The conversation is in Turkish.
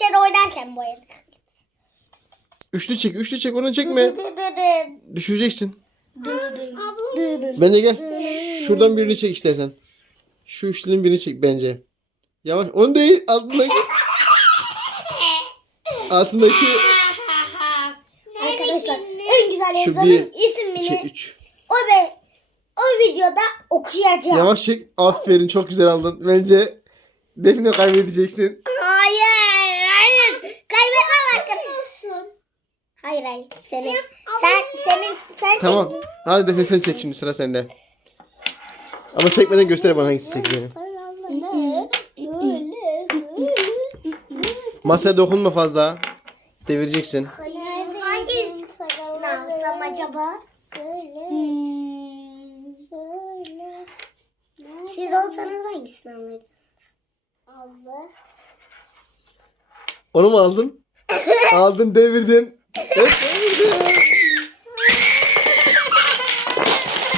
bahçede oynarken boyadık. Üçlü çek, üçlü çek. Onu çekme. Düşüreceksin. Ablam. Bence gel. Şuradan birini çek istersen. Şu üçlünün birini çek bence. Yavaş. Onu değil. Altındaki. Altındaki. Arkadaşlar en güzel Şu yazarın bir, ismini iki, üç. o ve o videoda okuyacağım. Yavaş çek. Aferin. Çok güzel aldın. Bence Defne kaybedeceksin. Hayır. Kaybetmem arkadaşlar. Hayır hayır. Senin. Sen senin sen Tamam. Hadi Defne sen çek şimdi. Sıra sende. Ama çekmeden göster bana hangisini çekeceğini. Masaya dokunma fazla. Devireceksin. Hangi alsam acaba? Siz olsanız hangisini alırdınız? Aldı. Onu mu aldın? aldın devirdin. Evet.